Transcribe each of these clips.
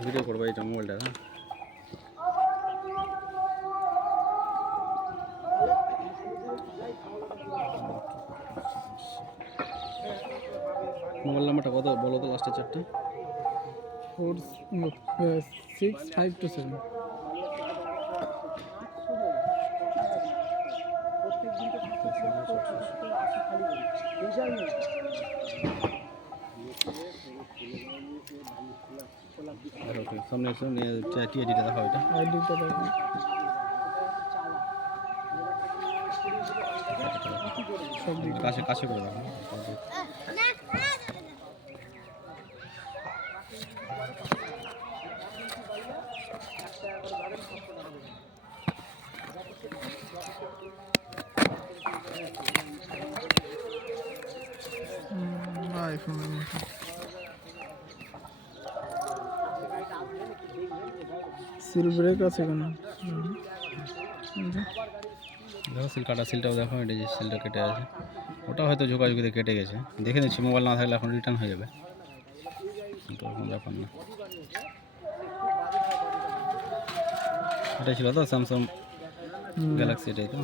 Video করবো এইটা মোবাইলটা। হ্যাঁ, মোবাইল নাম্বারটা কত বলো তো, লাস্টের চারটে। 46527। সামনে এসে টিআইডিটা দেখো এটা। আইডিটা দেখো। সব দিক কাছে কাছে করে দেখো। আইফোন সিল ব্রেক আছে কেন? দেখো সিল কাটা, সিলটাও দেখো, এটা যে সিলটা কেটে আছে ওটা হয়তো ঝোঁকাঝুঁকিতে কেটে গেছে। দেখে নিচ্ছি, মোবাইল না থাকলে এখন রিটার্ন হয়ে যাবে, ওটা কোনো ব্যাপার না। এটাই ছিল তো স্যামসাং গ্যালাক্সি, এটাই তো।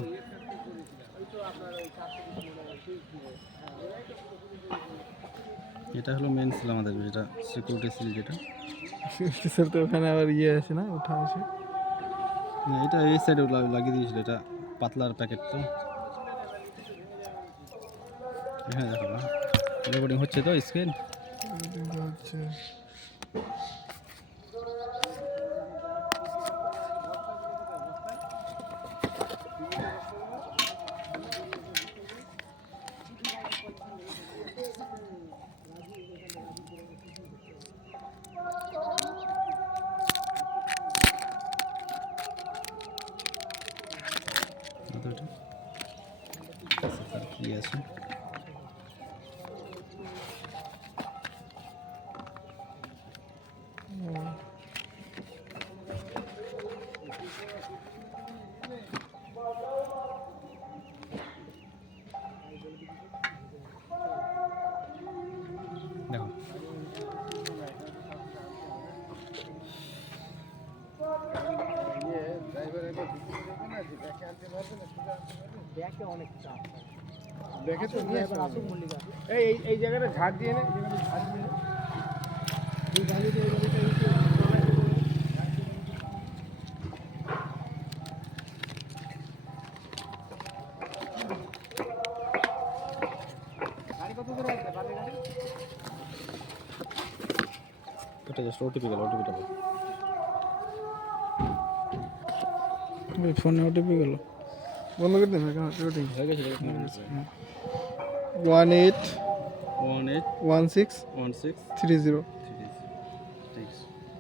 এটা হলো মেন সিল আমাদের, যেটা সিকিউরিটি সিল যেটা। স্যার তো ওখানে আবার ইয়ে আছে না, ওঠা আছে। এটা এই সাইডে লাগিয়ে দিয়েছিল, এটা পাতলার প্যাকেট তো। এখানে দেখো না, রেকর্ডিং হচ্ছে তো স্ক্রিন। হচ্ছে কি আছে দেখো। দেখে তো এই জায়গাটা ঝাড় দিয়ে নে, এই বালিতে এটা জাস্ট ওটিপি গেল, ওটিপিটা বল। ফোনে ওটিপি গেল, বন্ধ করে দেন। হয়ে গেছে 18 18 16 16 30। 30।